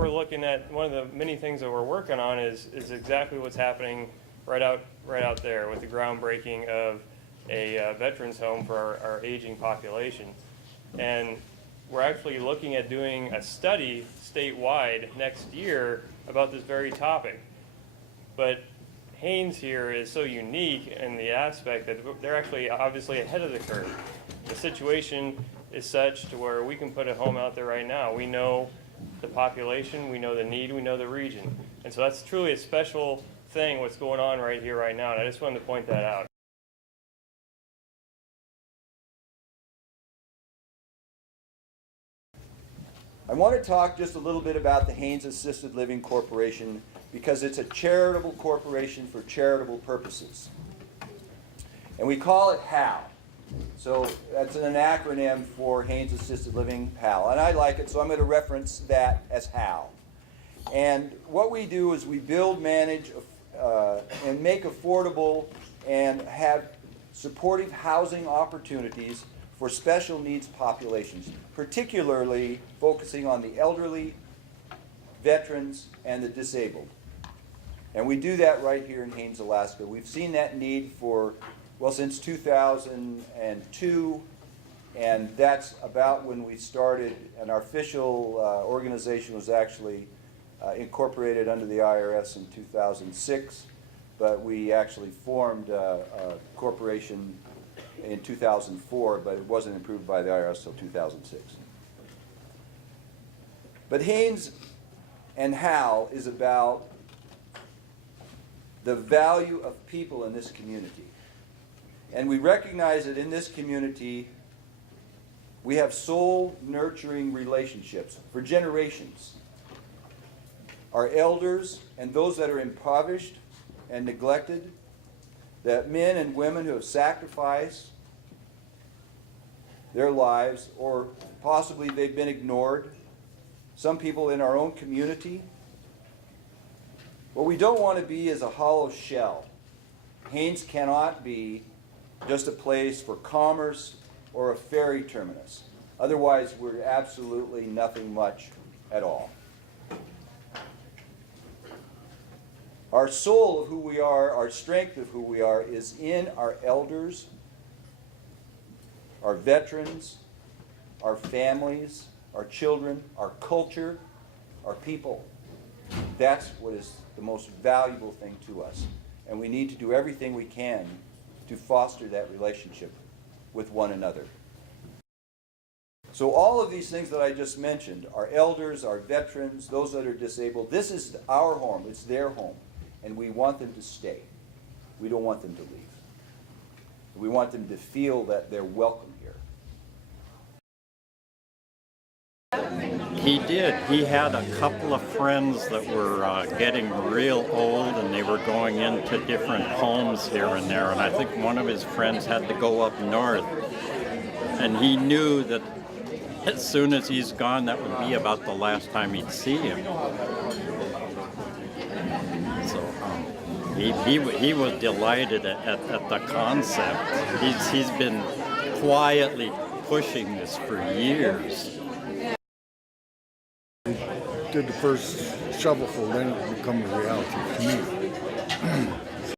We're looking at one of the many things that we're working on is exactly what's happening right out there with the groundbreaking of a veterans home for our aging population. And we're actually looking at doing a study statewide next year about this very topic. But Haines here is so unique in the aspect that they're actually obviously ahead of the curve. The situation is such to where we can put a home out there right now. We know the population, we know the need, we know the region. And so that's truly a special thing what's going on right here, right now. And I just wanted to point that out. I want to talk just a little bit about the Haines Assisted Living Corporation because it's a charitable corporation for charitable purposes. And we call it HAL. So that's an acronym for Haines Assisted Living, HAL. And I like it, so I'm going to reference that as HAL. And what we do is we build, manage, and make affordable and have supportive housing opportunities for special needs populations, particularly focusing on the elderly, veterans, and the disabled. And we do that right here in Haines, Alaska. We've seen that need for, well, since 2002, and that's about when we started, and our official organization was actually incorporated under the IRS in 2006, but we actually formed a corporation in 2004, but it wasn't approved by the IRS until 2006. But Haines and HAL is about the value of people in this community. And we recognize that in this community, we have soul-nurturing relationships for generations. Our elders and those that are impoverished and neglected, that men and women who have sacrificed their lives, or possibly they've been ignored, some people in our own community. What we don't want to be is a hollow shell. Haines cannot be just a place for commerce or a ferry terminus. Otherwise, we're absolutely nothing much at all. Our soul of who we are, our strength of who we are, is in our elders, our veterans, our families, our children, our culture, our people. That's what is the most valuable thing to us. And we need to do everything we can to foster that relationship with one another. So all of these things that I just mentioned, our elders, our veterans, those that are disabled, this is our home, it's their home. And we want them to stay. We don't want them to leave. We want them to feel that they're welcome here. He did. He had a couple of friends that were getting real old, and they were going into different homes here and there. And I think one of his friends had to go up north. And he knew that as soon as he's gone, that would be about the last time he'd see him. So he was delighted at the concept. He's been quietly pushing this for years. Did the first shovelful, then it would become a reality to me.